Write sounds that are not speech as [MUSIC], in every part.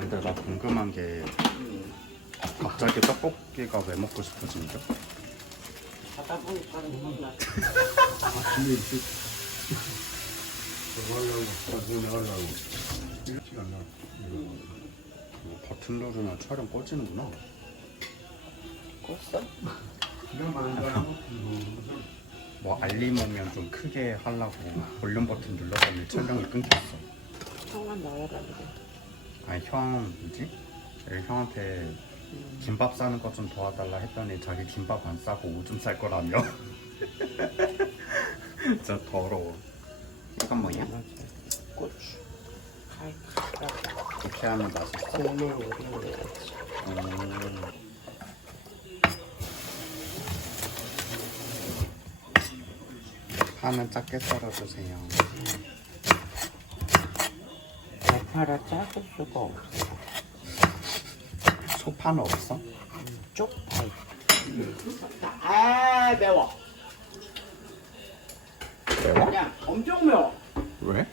근데 나 궁금한 게 갑자기 떡볶이가 왜 먹고 싶어진 겨? 하다 보니까 몰라. 아침에 일찍 저거 하려고 나중에 나가려고 일찍 안 나. 뭐 버튼 누르면 촬영 꺼지는구나. 껐어? 그냥 거야. 뭐 알림 오면 좀 크게 하려고 볼륨 버튼 눌렀더니 촬영이 끊겼어. 형만 나와라 그래. 아니 형 뭐지? 여기 형한테 김밥 싸는 거좀 도와달라 했더니 자기 김밥 안 싸고 오줌 쌀 거라며. [LAUGHS] 진짜 더러워. 이건 뭐냐? 고추. 이렇게 하면 맛있어? 국물 우리는. 음. 파는 작게 썰어주세요. 대파라 작을 수가 없어. 소파는 없어? 쪽파. 아 매워. 매워? 그냥 엄청 매워. 왜?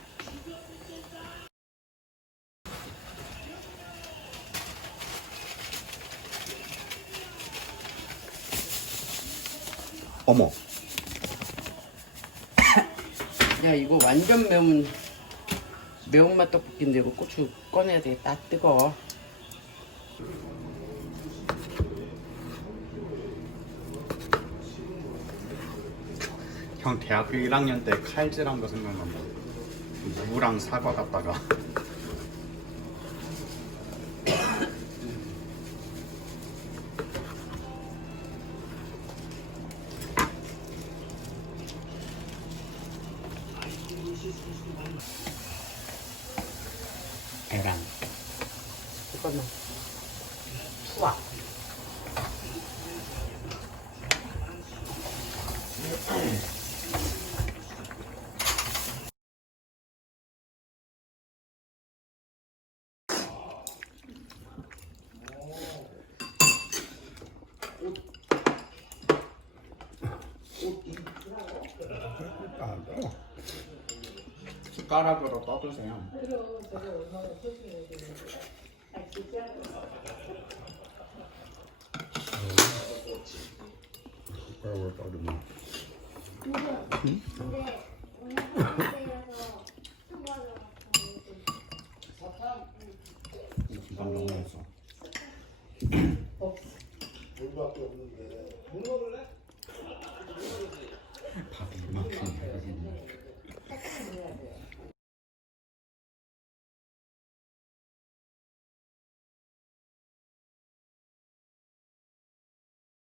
어머, [COUGHS] 야 이거 완전 매운 매운맛 떡볶이인데 이거 고추 꺼내야 되겠다. 뜨거워. 형 대학교 1학년 때 칼질한 거 생각난다. 무랑 사과 갖다가 [LAUGHS] 계란. 잠깐만. 우와. 아, 나. 숟가락으로 떠주세요. 숟가락으로. 김밥 너무 맛있어. 밥이 이만큼 해가지고.